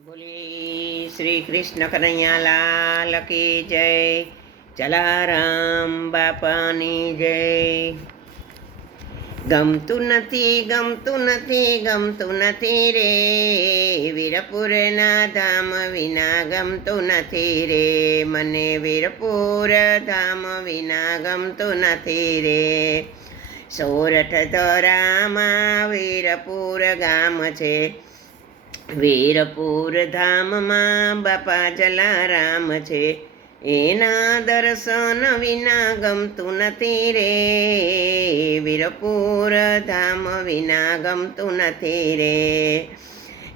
બોલી, શ્રી કૃષ્ણ કનૈયા લાલ કી જય, જલારામ બાપાની જય. ગમતું નથી ગમતું નથી ગમતું નથી રે, વીરપુરના ધામ વિના ગમતું નથી રે. મને વીરપુર ધામ વિના ગમતું નથી રે. સોરઠ ધરામાં વીરપુર ગામ છે. વીરપુર ધામમાં બાપા જલારામ છે. એના દર્શન વિના ગમતું નથી રે. વીરપુર ધામ વિના ગમતું નથી રે.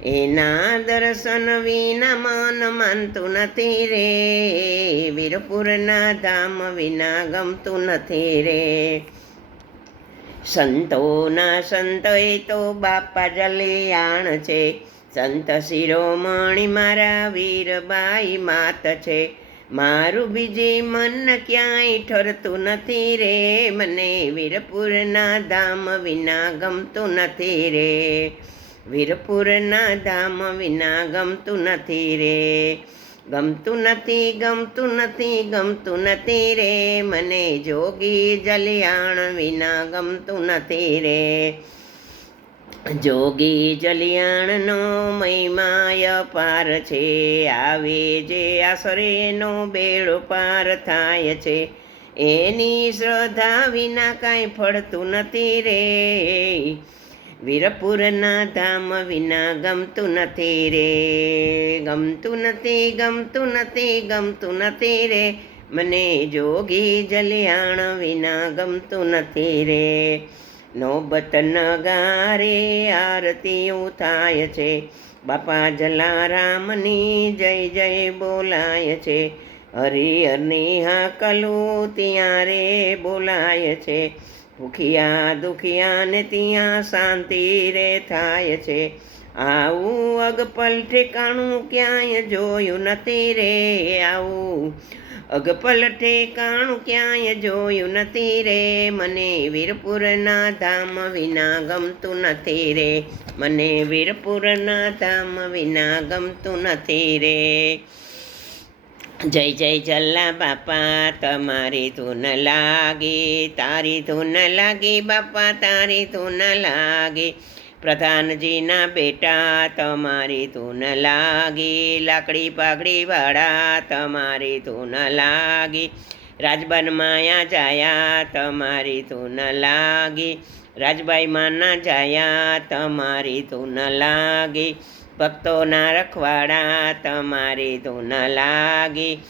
એના દર્શન વિના મન માનતું નથી રે. વીરપુરના ધામ વિના ગમતું નથી રે. સંતોના સંત એ તો બાપા જલિયાણ છે. સંત શિરોમણી મારા વીરબાઈ માત છે. મારું બીજી મન ક્યાંય ઠરતું નથી રે. મને વીરપુરના ધામ વિના ગમતું નથી રે. વીરપુરના ધામ વિના ગમતું નથી રે. ગમતું નથી ગમતું નથી ગમતું નથી રે. મને જોગી જલિયાણ વિના ગમતું નથી રે. જોગી જલિયાણનો મહિમાય પાર છે, આવે જે આસરેનો બેડો પાર થાય છે. એની શ્રદ્ધા વિના કાંઈ ફળતું નથી રે. વીરપુરના ધામ વિના ગમતું નથી રે. ગમતું નથી ગમતું નથી ગમતું નથી રે. મને જોગી જલિયાણ વિના ગમતું નથી રે. નોબત નગારે આરતીઓ થાય છે. બાપા જલારામની જય જય બોલાય છે. હરિહરની હાકલું ત્યાં રે બોલાય છે. ભૂખિયા દુખિયાને ત્યાં શાંતિ રે થાય છે. આવું અગપલ ઠેકાણું ક્યાંય જોયું નથી રે આવું. અગપલ ઠેકાણું ક્યાંય જોયું નથી રે. મને વીરપુરના ધામ વિના ગમતું નથી રે. મને વીરપુરના ધામ વિના ગમતું નથી રે. જય જય, જલ્લા બાપા, તમારી ધૂન લાગે, તારી ધૂન લાગે બાપા, તારી ધૂન લાગી. પ્રધાનજીના બેટા, તમારી ધૂન લાગી. લાકડી પાઘડી વાળા, તમારી ધૂન લાગી. રાજબન માયા જાયા, તમારી ધૂન લાગી. રાજભાઈ માના જાયા, તમારી ધૂન લાગી. ભક્તોના રખવાડા, તમારી ધૂન લાગી.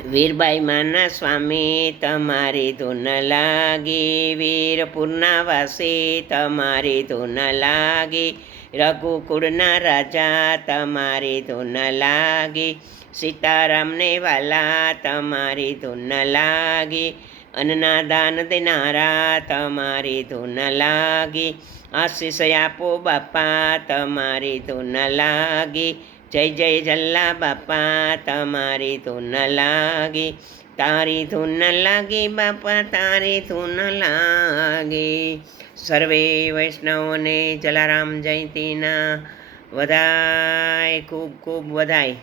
વીરબાઈ માના સ્વામી, તમારી ધૂન લાગી. વીરપુરના વાસે, તમારી ધૂન લાગી. રઘુકુળના રાજા, તમારી ધૂન લાગી. સીતારામને વાલા, તમારી ધૂન લાગી. અન્ના દાન દેનારા, તમારી ધૂન લાગી. આશીષ આપો બાપા, તમારી ધૂન લાગી. જય જય જલ્લા બાપા, તમારી ધૂન લાગી, તારી ધૂન લાગી બાપા, તારી ધૂન લાગી. સર્વે વૈષ્ણવને જલારામ જયંતીના, વધાય, ખૂબ ખૂબ વધાય.